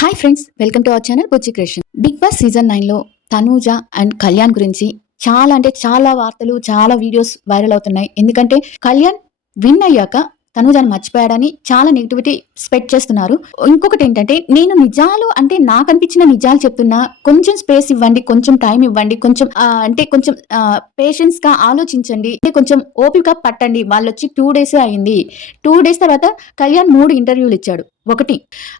Hi friends welcome to our channel Bujji creation Bigg Boss season నైన్లో Tanuja and Kalyan గురించి చాలా అంటే చాలా వార్తలు చాలా వీడియోస్ వైరల్ అవుతున్నాయి. ఎందుకంటే కళ్యాణ్ విన్ అయ్యాక తనూజాని మర్చిపోయాడని చాలా నెగిటివిటీ స్ప్రెడ్ చేస్తున్నారు. ఇంకొకటి ఏంటంటే నేను నిజాలు అంటే నాకు అనిపించిన నిజాలు చెప్తున్నా కొంచెం స్పేస్ ఇవ్వండి కొంచెం టైం ఇవ్వండి కొంచెం అంటే కొంచెం పేషెన్స్గా ఆలోచించండి అంటే కొంచెం ఓపిక పట్టండి. వాళ్ళు వచ్చి టూ డేస్ అయింది. టూ డేస్ తర్వాత కళ్యాణ్ మూడు ఇంటర్వ్యూలు ఇచ్చాడు. ఒకటి.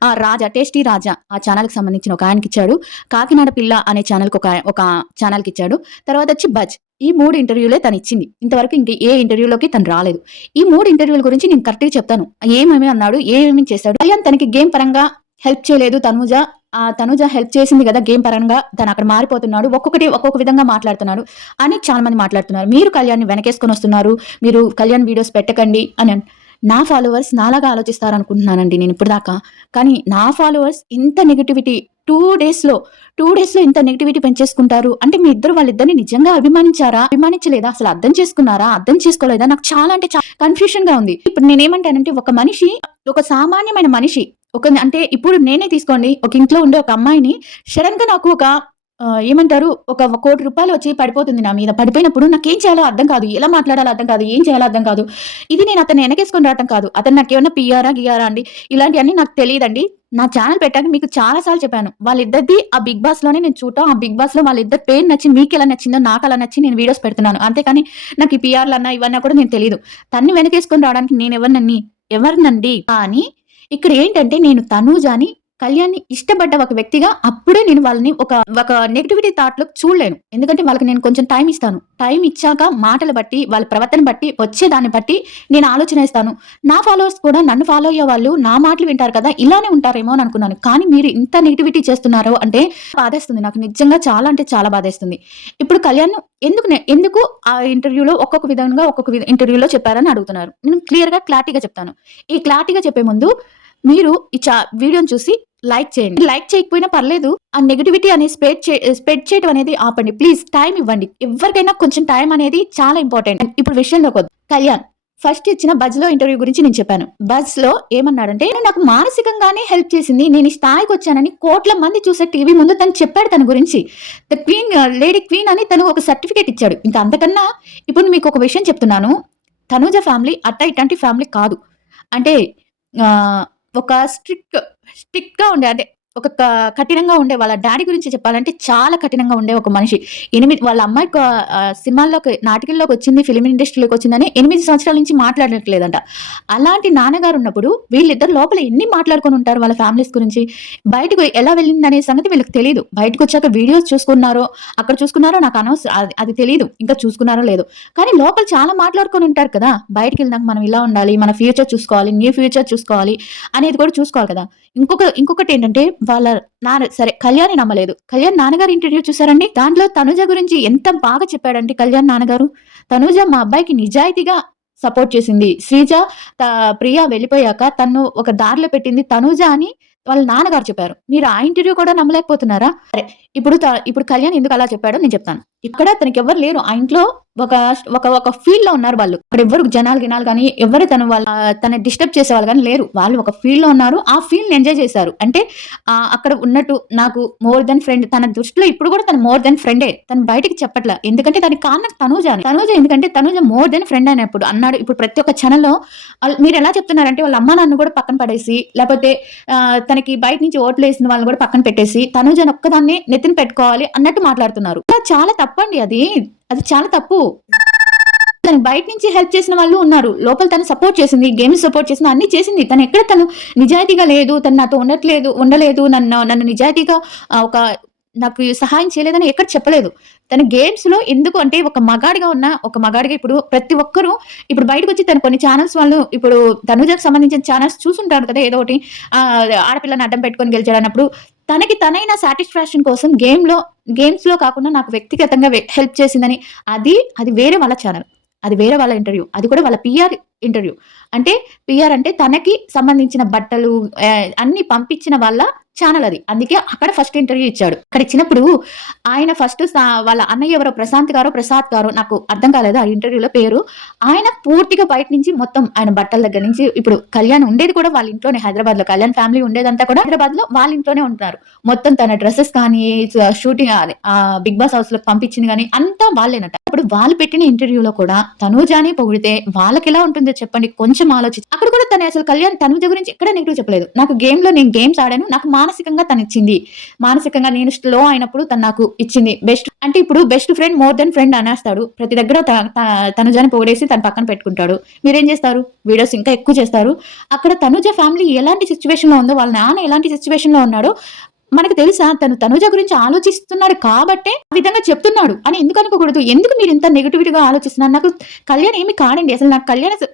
ఆ రాజా టేస్టీ రాజా ఆ ఛానల్కి సంబంధించిన ఒక ఆయనకి ఇచ్చాడు కాకినాడ పిల్ల అనే ఛానల్కి ఒక ఒక ఛానల్కి ఇచ్చాడు తర్వాత వచ్చి బజ్. ఈ మూడు ఇంటర్వ్యూలే తను ఇచ్చింది ఇంతవరకు ఇంక ఏ ఇంటర్వ్యూలోకి తను రాలేదు. ఈ మూడు ఇంటర్వ్యూల గురించి నేను కరెక్ట్గా చెప్తాను. ఏమేమి అన్నాడు ఏమేమి చేశాడు. కళ్యాణ్ తనకి గేమ్ పరంగా హెల్ప్ చేయలేదు. తనుజ ఆ తనుజ హెల్ప్ చేసింది కదా గేమ్ పరంగా తను అక్కడ మారిపోతున్నాడు. ఒక్కొక్కటి ఒక్కొక్క విధంగా మాట్లాడుతున్నాడు అని చాలా మంది మాట్లాడుతున్నారు. మీరు కళ్యాణ్ని వెనకేసుకొని వస్తున్నారు. మీరు కళ్యాణ్ వీడియోస్ పెట్టకండి అని నా ఫాలోవర్స్ నాలాగా ఆలోచిస్తారు అనుకుంటున్నానండి నేను ఇప్పటిదాకా. కానీ నా ఫాలోవర్స్ ఇంత నెగిటివిటీ టూ డేస్లో టూ డేస్లో ఇంత నెగిటివిటీ పెంచేసుకుంటారు. అంటే మీ ఇద్దరు వాళ్ళిద్దరిని నిజంగా అభిమానించారా? అభిమానించలేదా? అసలు అర్థం చేసుకున్నారా? అర్థం చేసుకోలేదా? నాకు చాలా అంటే చాలా కన్ఫ్యూషన్గా ఉంది. ఇప్పుడు నేనేమంటానంటే ఒక మనిషి ఒక సామాన్యమైన మనిషి ఒక అంటే ఇప్పుడు నేనే తీసుకోండి ఒక ఇంట్లో ఉండే ఒక అమ్మాయిని సడన్గా నాకు ఒక ఏమంటారు? ఒక కోటి రూపాయలు వచ్చి పడిపోతుంది నా మీద. పడిపోయినప్పుడు నాకేం చేయాలో అర్థం కాదు. ఎలా మాట్లాడాలో అర్థం కాదు. ఏం చేయాలో అర్థం కాదు. ఇది నేను అతను వెనకేసుకొని రావటం కాదు. అతను నాకు ఏమన్నా పిఆరా గియారా అండి? ఇలాంటివన్నీ నాకు తెలియదండి. నా ఛానల్ పెట్టాక మీకు చాలా సార్లు చెప్పాను. వాళ్ళిద్దరిది ఆ బిగ్ బాస్లోనే నేను చూడటం. ఆ బిగ్ బాస్లో వాళ్ళిద్దరు పేరు నచ్చి మీకు ఎలా నచ్చిందో నాకు అలా నచ్చి నేను వీడియోస్ పెడుతున్నాను. అంతేకాని నాకు ఈ పిఆర్లు అన్నా ఇవన్నా కూడా నేను తెలియదు తన్ని వెనకేసుకొని రావడానికి నేను ఎవరినండి? ఎవరినండి? కానీ ఇక్కడ ఏంటంటే నేను తనూజాని కళ్యాణ్ని ఇష్టపడ్డ ఒక వ్యక్తిగా అప్పుడే నేను వాళ్ళని ఒక ఒక నెగిటివిటీ థాట్లో చూడలేను. ఎందుకంటే వాళ్ళకి నేను కొంచెం టైం ఇస్తాను. టైం ఇచ్చాక మాటలు బట్టి వాళ్ళ ప్రవర్తన బట్టి వచ్చే దాన్ని బట్టి నేను ఆలోచన ఇస్తాను. నా ఫాలోవర్స్ కూడా నన్ను ఫాలో అయ్యే వాళ్ళు నా మాటలు వింటారు కదా ఇలానే ఉంటారేమో అని అనుకున్నాను. కానీ మీరు ఇంత నెగిటివిటీ చేస్తున్నారో అంటే బాధేస్తుంది. నాకు నిజంగా చాలా అంటే చాలా బాధేస్తుంది. ఇప్పుడు కళ్యాణ్ ఎందుకు ఎందుకు ఆ ఇంటర్వ్యూలో ఒక్కొక్క విధంగా ఒక్కొక్క ఇంటర్వ్యూలో చెప్పారని అడుగుతున్నారు. నేను క్లియర్గా క్లారిటీగా చెప్తాను. ఈ క్లారిటీగా చెప్పే ముందు మీరు ఈ చా వీడియోని చూసి లైక్ చేయండి. లైక్ చేయకపోయినా పర్లేదు ఆ నెగిటివిటీ అనేది స్ప్రెడ్ చే స్ప్రెడ్ చేయడం అనేది ఆపండి. ప్లీజ్ టైం ఇవ్వండి. ఎవరికైనా కొంచెం టైం అనేది చాలా ఇంపార్టెంట్. ఇప్పుడు విషయంలోకి వద్దాం. కళ్యాణ్ ఫస్ట్ ఇచ్చిన బజ్లో ఇంటర్వ్యూ గురించి నేను చెప్పాను. బజ్లో ఏమన్నాడంటే నాకు మానసికంగానే హెల్ప్ చేసింది. నేను ఈ స్థాయికి వచ్చానని కోట్ల మంది చూసే టీవీ ముందు తను చెప్పాడు తన గురించి. ద క్వీన్ లేడీ క్వీన్ అని తను ఒక సర్టిఫికేట్ ఇచ్చాడు. ఇంకా అంతకన్నా ఇప్పుడు మీకు ఒక విషయం చెప్తున్నాను. తనూజ ఫ్యామిలీ అట్ట ఇట్లాంటి ఫ్యామిలీ కాదు. అంటే ఒక స్ట్రిక్ స్టిక్గా ఉండే. అంటే ఒక క- కఠినంగా ఉండే వాళ్ళ డాడీ గురించి చెప్పాలంటే చాలా కఠినంగా ఉండే ఒక మనిషి. ఎనిమిది వాళ్ళ అమ్మాయి సినిమాల్లోకి నాటకంలోకి వచ్చింది ఫిలిం ఇండస్ట్రీలోకి వచ్చిందని ఎనిమిది సంవత్సరాల నుంచి మాట్లాడట్లేదంట. అలాంటి నాన్నగారు ఉన్నప్పుడు వీళ్ళిద్దరు లోపల ఎన్ని మాట్లాడుకొని ఉంటారు వాళ్ళ ఫ్యామిలీస్ గురించి? బయటకు ఎలా వెళ్ళింది అనే సంగతి వీళ్ళకి తెలియదు బయటకు వచ్చాక వీడియోస్ చూసుకున్నారో అక్కడ చూసుకున్నారో నాకు అనవసరం అది- అది తెలియదు ఇంకా చూసుకున్నారో లేదో. కానీ లోపల చాలా మాట్లాడుకొని ఉంటారు కదా. బయటకు వెళ్ళినాక మనం ఇలా ఉండాలి మన ఫ్యూచర్ చూసుకోవాలి న్యూ ఫ్యూచర్ చూసుకోవాలి అనేది కూడా చూసుకోవాలి కదా. ఇంకొక ఇంకొకటి ఏంటంటే వాళ్ళ నాన్న సరే కళ్యాణి నమ్మలేదు. కళ్యాణ్ నాన్నగారు ఇంటర్వ్యూ చూసారండి? దాంట్లో తనుజ గురించి ఎంత బాగా చెప్పాడండి కళ్యాణ్ నాన్నగారు తనుజ మా అబ్బాయికి నిజాయితీగా సపోర్ట్ చేసింది. శ్రీజ త- ప్రియా వెళ్ళిపోయాక తను ఒక దారిలో పెట్టింది తనుజ అని వాళ్ళ నాన్నగారు చెప్పారు. మీరు ఆ ఇంటర్వ్యూ కూడా నమ్మలేకపోతున్నారా? సరే ఇప్పుడు త- ఇప్పుడు కళ్యాణ్ ఎందుకు అలా చెప్పాడో నేను చెప్తాను. ఇక్కడ తనకి ఎవరు లేరు. ఆ ఇంట్లో ఒక ఒక ఒక ఫీల్డ్లో ఉన్నారు వాళ్ళు. అక్కడ ఎవరు జనాలు గినాలు కానీ ఎవరు తను వాళ్ళ తన డిస్టర్బ్ చేసే వాళ్ళు కానీ లేరు. వాళ్ళు ఒక ఫీల్డ్లో ఉన్నారు. ఆ ఫీల్డ్ ఎంజాయ్ చేశారు. అంటే అక్కడ ఉన్నట్టు నాకు మోర్ దెన్ ఫ్రెండ్ తన దృష్టిలో ఇప్పుడు కూడా తన మోర్ దెన్ ఫ్రెండే తను బయటికి చెప్పట్లా. ఎందుకంటే దానికి కారణం తనూజ తనూజ ఎందుకంటే తనూజ మోర్ దెన్ ఫ్రెండ్ అనేప్పుడు అన్నాడు. ఇప్పుడు ప్రతి ఒక్క ఛానల్లో మీరు ఎలా చెప్తున్నారంటే వాళ్ళ అమ్మ నాన్న కూడా పక్కన పడేసి లేకపోతే తనకి బయట నుంచి ఓట్లు వేసిన వాళ్ళని కూడా పక్కన పెట్టేసి తనూజని ఒక్కదాన్ని నెత్తిన పెట్టుకోవాలి అన్నట్టు మాట్లాడుతున్నారు. చాలా తప్పండి అది. అది చాలా తప్పు. తను బయట నుంచి హెల్ప్ చేసిన వాళ్ళు ఉన్నారు. లోపల తను సపోర్ట్ చేసింది గేమ్స్ సపోర్ట్ చేసింది అన్ని చేసింది. తను ఎక్కడ తను నిజాయితీగా లేదు తను నాతో ఉండట్లేదు ఉండలేదు నన్ను నన్ను నిజాయితీగా ఒక నాకు సహాయం చేయలేదని ఎక్కడ చెప్పలేదు. తన గేమ్స్లో ఎందుకు అంటే ఒక మగాడిగా ఉన్న ఒక మగాడిగా ఇప్పుడు ప్రతి ఒక్కరూ ఇప్పుడు బయటకు వచ్చి తను కొన్ని ఛానల్స్ వాళ్ళు ఇప్పుడు తనుజకు సంబంధించిన ఛానల్స్ చూసుంటారు కదా ఏదో ఒకటి. ఆడపిల్లని అడ్డం పెట్టుకొని గెలిచాడు అన్నప్పుడు తనకి తనైన సాటిస్ఫాక్షన్ కోసం గేమ్లో గేమ్స్లో కాకుండా నాకు వ్యక్తిగతంగా హెల్ప్ చేసిందని అది అది వేరే వాళ్ళ ఛానల్. అది వేరే వాళ్ళ ఇంటర్వ్యూ. అది కూడా వాళ్ళ పిఆర్ ఇంటర్వ్యూ. అంటే పిఆర్ అంటే తనకి సంబంధించిన బట్టలు అన్ని పంపించిన వాళ్ళ ఛానల్ అది. అందుకే అక్కడ ఫస్ట్ ఇంటర్వ్యూ ఇచ్చాడు. అక్కడ ఇచ్చినప్పుడు ఆయన ఫస్ట్ వాళ్ళ అన్నయ్య ఎవరో ప్రశాంత్ గారో ప్రసాద్ గారో నాకు అర్థం కాలేదు ఆ ఇంటర్వ్యూలో పేరు. ఆయన పూర్తిగా బయట నుంచి మొత్తం ఆయన బట్టల దగ్గర నుంచి ఇప్పుడు కళ్యాణ్ ఉండేది కూడా వాళ్ళ ఇంట్లోనే హైదరాబాద్లో కళ్యాణ్ ఫ్యామిలీ ఉండేదంతా కూడా హైదరాబాద్లో వాళ్ళ ఇంట్లోనే ఉంటున్నారు. మొత్తం తన డ్రెస్సెస్ కానీ షూటింగ్ బిగ్ బాస్ హౌస్లో పంపించింది కానీ అంతా వాళ్ళేనట. అప్పుడు వాళ్ళు పెట్టిన ఇంటర్వ్యూలో కూడా తనూజాని పొగిడితే వాళ్ళకి ఎలా ఉంటుంది చెప్పండి కొంచెం ఆలోచించి. అక్కడ కూడా తను అసలు కళ్యాణ్ తనూజ గురించి ఎక్కడ నెగిటివ్ చెప్పలేదు. నాకు గేమ్లో నేను గేమ్స్ ఆడాను నాకు మానసికంగా తను ఇచ్చింది. మానసికంగా నేను స్లో అయినప్పుడు తను నాకు ఇచ్చింది. బెస్ట్ అంటే ఇప్పుడు best friend more than friend అనేస్తాడు. ప్రతి దగ్గర తనుజాని పొగడేసి తన పక్కన పెట్టుకుంటాడు. మీరేం చేస్తారు? వీడియోస్ ఇంకా ఎక్కువ చేస్తారు. అక్కడ తనుజ ఫ్యామిలీ ఎలాంటి సిచ్యువేషన్లో ఉందో వాళ్ళ నాన్న ఎలాంటి సిచ్యువేషన్లో ఉన్నాడో మనకు తెలుసా తను తనుజ గురించి ఆలోచిస్తున్నాడు కాబట్టే ఆ విధంగా చెప్తున్నాడు. అని ఎందుకు అనుకోకూడదు? ఎందుకు మీరు ఇంత నెగిటివిటీగా ఆలోచిస్తున్నారు? నాకు కళ్యాణ్ ఏమి కాడండి అసలు నాకు కళ్యాణ్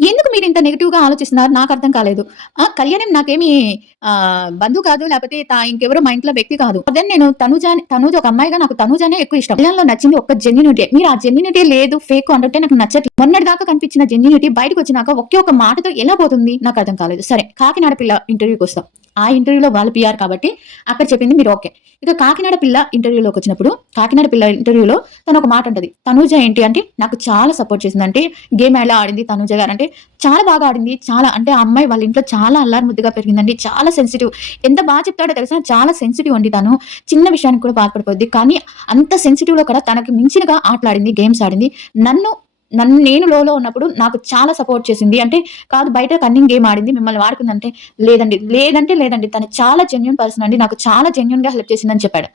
ఎందుకు మీరు ఇంత నెగిటివ్గా ఆలోచిస్తున్నారు? నాకు అర్థం కాలేదు. ఆ కళ్యాణం నాకేమి ఆ బంధువు కాదు లేకపోతే తా- ఇంకెవరో మా ఇంట్లో వ్యక్తి కాదు. అదే నేను తనుజ తనుజ ఒక అమ్మాయిగా నాకు తనుజానే ఎక్కువ ఇష్టం. కళ్యాణ్లో నచ్చింది ఒక్క జెన్యునిటీ మీరు ఆ జెన్యునిటీ లేదు ఫేక్ అంటే నాకు నచ్చట్లేదు మొన్నటి దాకా కనిపించిన జెన్యునిటీ బయటకు వచ్చినాక ఒకే ఒక మాటతో ఎలా పోతుంది? నాకు అర్థం కాలేదు. సరే కాకినాడ పిల్ల ఇంటర్వ్యూకి వస్తాం. ఆ ఇంటర్వ్యూలో వాళ్ళు పిఆర్ కాబట్టి అక్కడ చెప్పింది మీరు ఓకే. ఇక కాకినాడ పిల్ల ఇంటర్వ్యూలోకి వచ్చినప్పుడు కాకినాడ పిల్ల ఇంటర్వ్యూలో తను ఒక మాట ఉంటుంది. తనూజ ఏంటి? అంటే నాకు చాలా సపోర్ట్ చేసింది. అంటే గేమ్ ఎలా ఆడింది తనూజ గారు అంటే చాలా బాగా ఆడింది. చాలా అంటే ఆ అమ్మాయి వాళ్ళ ఇంట్లో చాలా అల్లారు ముద్దుగా పెరిగిందండి. చాలా సెన్సిటివ్ ఎంత బాగా చెప్తాడో తెలిసిన చాలా సెన్సిటివ్ అండి తను. చిన్న విషయానికి కూడా బాధపడిపోద్ది. కానీ అంత సెన్సిటివ్లో కూడా తనకి మించినగా ఆటలాడింది గేమ్స్ ఆడింది. నన్ను నన్ను నేను లోలో ఉన్నప్పుడు నాకు చాలా సపోర్ట్ చేసింది. అంటే కాదు బయట కన్నింగ్ గేమ్ ఆడింది మిమ్మల్ని వాడుకుందంటే లేదండి. లేదంటే లేదండి తను చాలా జెన్యున్ పర్సన్ అండి. నాకు చాలా జెన్యున్గా హెల్ప్ చేసిందని చెప్పాడు.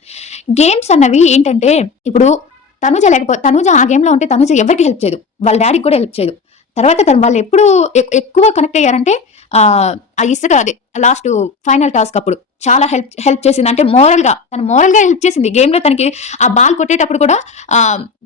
గేమ్స్ అన్నవి ఏంటంటే ఇప్పుడు తనుజ లేకపోతే తనుజ ఆ గేమ్లో ఉంటే తనుజ ఎవరికి హెల్ప్ చేయదు. వాళ్ళ డాడీకి కూడా హెల్ప్ చేయదు. తర్వాత తను వాళ్ళు ఎప్పుడు ఎక్కువ కనెక్ట్ అయ్యారంటే ఆ ఇసుక అదే లాస్ట్ ఫైనల్ టాస్క్ అప్పుడు. చాలా హెల్ప్ హెల్ప్ చేసింది. అంటే మోరల్గా తను మోరల్గా హెల్ప్ చేసింది. గేమ్లో తనకి ఆ బాల్ కొట్టేటప్పుడు కూడా ఆ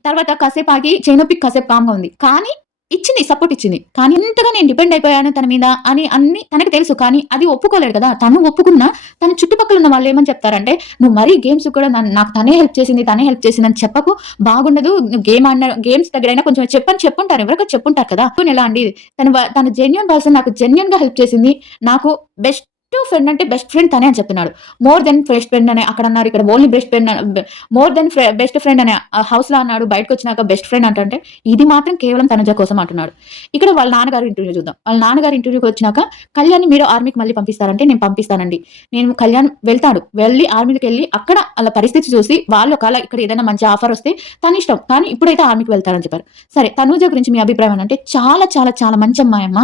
తర్వాత కాసేపు ఆగి చేయనొప్పి కాసేపు కామ్గా ఉంది. కానీ ఇచ్చింది సపోర్ట్ ఇచ్చింది. కానీ ఇంతగా నేను డిపెండ్ అయిపోయాను తన మీద అని అన్ని తనకు తెలుసు. కానీ అది ఒప్పుకోలేడు కదా. తను ఒప్పుకున్నా తన చుట్టుపక్కల ఉన్న వాళ్ళు ఏమని చెప్తారంటే నువ్వు మరీ గేమ్స్ కూడా నాకు తనే హెల్ప్ చేసింది తనే హెల్ప్ చేసింది అని చెప్పకు. బాగుండదు. నువ్వు గేమ్ ఆడిన గేమ్స్ దగ్గరైనా కొంచెం చెప్పని చెప్పుంటారు. ఎవరికో చెప్పుంటారు కదా. ఎలా అండి? తను తన జెన్యున్ పర్సన్ నాకు జెన్యున్గా హెల్ప్ చేసింది. నాకు బెస్ట్ ఫ్రెండ్ అంటే బెస్ట్ ఫ్రెండ్ తనే అని చెప్తున్నాడు మోర్ దెన్ బెస్ట్ ఫ్రెండ్ అనే అక్కడ అన్నారు ఇక్కడ only best friend more than best friend అనే హౌస్లో అన్నాడు బయటకు వచ్చినాక బెస్ట్ ఫ్రెండ్ అంటే ఇది మాత్రం కేవలం తనుజ కోసం అంటున్నాడు. ఇక్కడ వాళ్ళ నాన్నగారు ఇంటర్వ్యూ చూద్దాం. వాళ్ళ నాన్నగారు ఇంటర్వ్యూకి వచ్చినాక కళ్యాణ్ మీరు ఆర్మీకి మళ్ళీ పంపిస్తారంటే నేను పంపిస్తానండి. నేను కళ్యాణ్ వెళ్తాడు. వెళ్ళి ఆర్మీకి వెళ్ళి అక్కడ వాళ్ళ పరిస్థితి చూసి వాళ్ళు ఒకవేళ ఇక్కడ ఏదైనా మంచి ఆఫర్ వస్తే తన ఇష్టం. కానీ ఇప్పుడైతే ఆర్మీకి వెళ్తారని చెప్పారు. సరే తనూజ గురించి మీ అభిప్రాయం అంటే చాలా చాలా చాలా మంచి అమ్మాయి అమ్మ.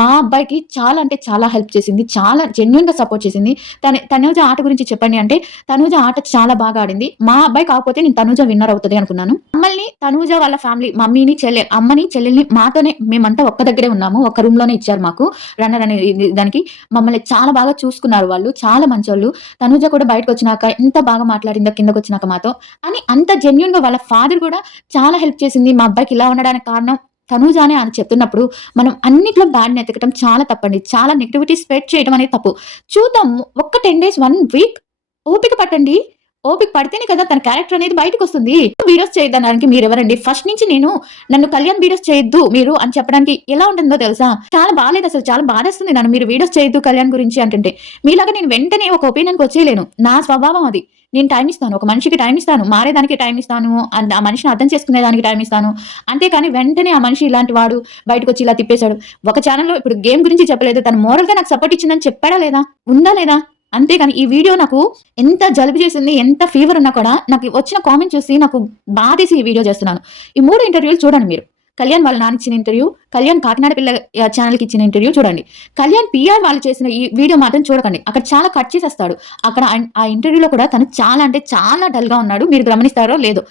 మా అబ్బాయికి చాలా అంటే చాలా హెల్ప్ చేసింది. చాలా జెన్యున్గా సపోర్ట్ చేసింది. తన తనూజ ఆట గురించి చెప్పండి అంటే తనూజ ఆట చాలా బాగా ఆడింది. మా అబ్బాయి కాకపోతే నేను తనూజ విన్నర్ అవుతుంది అనుకున్నాను. మమ్మల్ని తనూజ వాళ్ళ ఫ్యామిలీ మమ్మీని చెల్లె అమ్మని చెల్లెల్ని మాతోనే మేమంతా ఒక్క దగ్గరే ఉన్నాము. ఒక రూమ్లోనే ఇచ్చారు మాకు. రన్నర్ అనే దానికి మమ్మల్ని చాలా బాగా చూసుకున్నారు వాళ్ళు. చాలా మంచోళ్ళు. తనూజ కూడా బయటకు వచ్చినాక ఎంత బాగా మాట్లాడిందో కిందకు వచ్చినాక మాతో. అని అంత జెన్యున్గా వాళ్ళ ఫాదర్ కూడా చాలా హెల్ప్ చేసింది. మా అబ్బాయికి ఇలా ఉండడానికి కారణం తనూజానే అని చెప్తున్నప్పుడు మనం అన్నిట్లో బ్యాడ్ని ఎతకడం చాలా తప్పండి. చాలా నెగిటివిటీ స్ప్రెడ్ చేయడం అనేది తప్పు. చూద్దాం ఒక్క టెన్ డేస్ వన్ వీక్ ఓపిక పట్టండి. ఓపిక పడితేనే కదా తన క్యారెక్టర్ అనేది బయటకు వస్తుంది వీడియోస్ చేయడానికి మీరు ఎవరండి ఫస్ట్ నుంచి నేను నన్ను కళ్యాణ్ వీడియోస్ చేయొద్దు మీరు అని చెప్పడానికి ఎలా ఉంటుందో తెలుసా? చాలా బాగాలేదు అసలు చాలా బాధేస్తుంది నన్ను. మీరు వీడియోస్ చేయొద్దు కళ్యాణ్ గురించి అంటుంటే. మీలాగా నేను వెంటనే ఒక ఒపీనియన్కి వచ్చేయలేను. నా స్వభావం అది. నేను టైం ఇస్తాను. ఒక మనిషికి టైం ఇస్తాను. మారేదానికి టైం ఇస్తాను. అండ్ ఆ మనిషిని అర్థం చేసుకునేదానికి టైం ఇస్తాను. అంతేకాని వెంటనే ఆ మనిషి ఇలాంటి వాడు బయటకు వచ్చి ఇలా తిప్పేశాడు. ఒక ఛానల్లో ఇప్పుడు గేమ్ గురించి చెప్పలేదు. తను మోరల్గా నాకు సపోర్ట్ ఇచ్చిందని చెప్పాడా లేదా? ఉందా లేదా? అంతేగాని ఈ వీడియో నాకు ఎంత జలుబు చేసింది ఎంత ఫీవర్ ఉన్నా కూడా నాకు వచ్చిన కామెంట్ చూసి నాకు బాధేసి ఈ వీడియో చేస్తున్నాను. ఈ మూడు ఇంటర్వ్యూలు చూడండి మీరు. కళ్యాణ్ వాళ్ళ నాన్న ఇచ్చిన ఇంటర్వ్యూ కళ్యాణ్ కాకినాడ పిల్ల ఛానల్కి ఇచ్చిన ఇంటర్వ్యూ చూడండి. కళ్యాణ్ పిఆర్ వాళ్ళు చేసిన ఈ వీడియో మాత్రం చూడకండి. అక్కడ చాలా కట్ చేసేస్తాడు. అక్కడ ఆ- ఇంటర్వ్యూలో కూడా తను చాలా అంటే చాలా డల్గా ఉన్నాడు. మీరు గమనిస్తారో లేదో.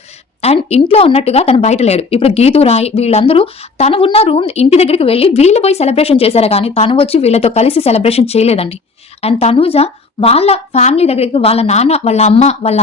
అండ్ ఇంట్లో ఉన్నట్టుగా తను బయట లేడు. ఇప్పుడు గీతు రాయి వీళ్ళందరూ తను ఉన్న రూమ్ ఇంటి దగ్గరికి వెళ్ళి వీళ్ళు పోయి సెలబ్రేషన్ చేశారు కానీ తను వచ్చి వీళ్ళతో కలిసి సెలబ్రేషన్ చేయలేదండి. అండ్ తనూజ వాళ్ళ ఫ్యామిలీ దగ్గరికి వాళ్ళ నాన్న వాళ్ళ అమ్మ వాళ్ళ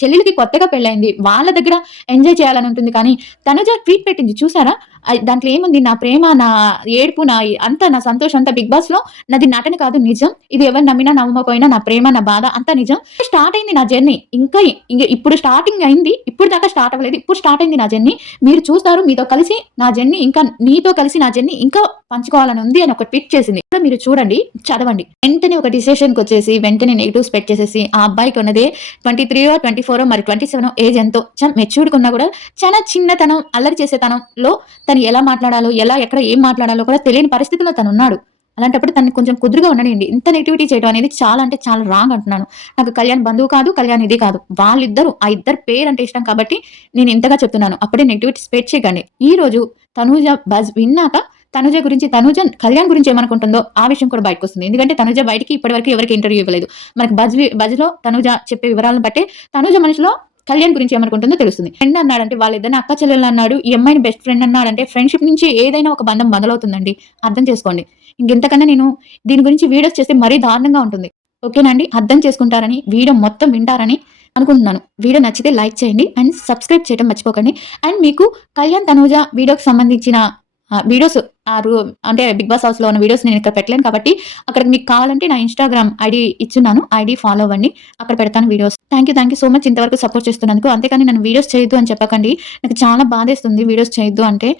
చెల్లెలికి కొత్తగా పెళ్ళైంది వాళ్ళ దగ్గర ఎంజాయ్ చేయాలని ఉంటుంది. కానీ తనుజ ట్వీట్ పెట్టింది. చూసారా? దాంట్లో ఏముంది నా ప్రేమ, నా ఏడుపు, నా అంతా నా సంతోషం అంతా 'బిగ్ బాస్‌లో' నాది నటన కాదు నిజం. ఇది ఎవరు నమ్మినా నమ్మకపోయినా నా ప్రేమ, నా బాధ అంతా నిజం. స్టార్ట్ అయింది నా జర్నీ. ఇంకా ఇంకా ఇప్పుడు స్టార్టింగ్ అయింది. ఇప్పుడు దాకా స్టార్ట్ అవ్వలేదు. ఇప్పుడు స్టార్ట్ అయింది నా జర్నీ. మీరు చూస్తారు మీతో కలిసి నా జర్నీ ఇంకా నీతో కలిసి నా జర్నీ ఇంకా పంచుకోవాలని ఉంది అని ఒక ట్వీట్ చేసింది. మీరు చూడండి, చదవండి. వెంటనే ఒక డిసిషన్కి వచ్చేసి వెంటనే నెగెటివ్స్ పెట్టేసేసి ఆ అబ్బాయికి ఉన్నదే 23 24 మరి 27 ఏజ్ ఎంతో చాలా మెచ్యూర్డ్‌గా ఉన్నా కూడా చాలా చిన్నతనం, అల్లరి చేసేతనంలో తను ఎలా మాట్లాడాలో, ఎలా ఎక్కడ ఏం మాట్లాడాలో కూడా తెలియని పరిస్థితిలో తను ఉన్నాడు అలాంటప్పుడు తను కొంచెం కుదురుగా ఉండనియండి. ఇంత నెగిటివిటీ చేయడం అనేది చాలా అంటే చాలా రాంగ్ అంటున్నాను. నాకు కళ్యాణ్ బంధువు కాదు, కళ్యాణ్ ఇది కాదు. వాళ్ళిద్దరూ ఆ ఇద్దరు పేరు అంటే ఇష్టం కాబట్టి నేను ఇంతగా చెప్తున్నాను. అప్పుడే నెగిటివిటీ స్ప్రెడ్ చేయకండి. రోజు తనూజ బజ్ విన్నాక తనుజ గురించి తనుజ కళ్యాణ్ గురించి ఏమనుకుంటుందో ఆ విషయం కూడా బయటకొస్తుంది. ఎందుకంటే తనుజ బయటికి ఇప్పటివరకు ఎవరికి ఇంటర్వ్యూ ఇవ్వలేదు. మనకి బజ్ బజ్‌లో తనుజ చెప్పే వివరాలను బట్టే తనుజ మనిషిలో కళ్యాణ్ గురించి ఏమనుకుంటుందో తెలుస్తుంది. ఫ్రెండ్ అన్నాడంటే వాళ్ళిద్దరిని అక్క చెల్లెలు అన్నాడు. ఈ అమ్మాయిని బెస్ట్ ఫ్రెండ్ అన్నాడంటే ఫ్రెండ్‌షిప్ నుంచి ఏదైనా ఒక బంధం మొదలవుతుందండి. అర్థం చేసుకోండి. ఇంకెంతకన్నా నేను దీని గురించి వీడియోస్ చేస్తే మరీ దారుణంగా ఉంటుంది. ఓకేనా అండి? అర్థం చేసుకుంటారని, వీడియో మొత్తం వింటారని అనుకుంటున్నాను. వీడియో నచ్చితే లైక్ చేయండి అండ్ సబ్స్క్రైబ్ చేయడం మర్చిపోకండి. అండ్ మీకు కళ్యాణ్, తనూజ వీడియోకి సంబంధించిన వీడియోస్ ఆ అంటే 'బిగ్ బాస్' హౌస్‌లో ఉన్న వీడియోస్ నేను ఇక్కడ పెట్టలేను కాబట్టి అక్కడ మీకు కావాలంటే నా ఇన్‌స్టాగ్రామ్ ఐడి ఇచ్చున్నాను. ఐడి ఫాలో అవ్వండి. అక్కడ పెడతాను videos. Thank you, thank you so much ఇంతవరకు సపోర్ట్ చేస్తున్నందుకు. అంతేకాని నన్ను వీడియోస్ చేయొద్దు అని చెప్పకండి. నాకు చాలా బాధేస్తుంది వీడియోస్ చేయొద్దు అంటే.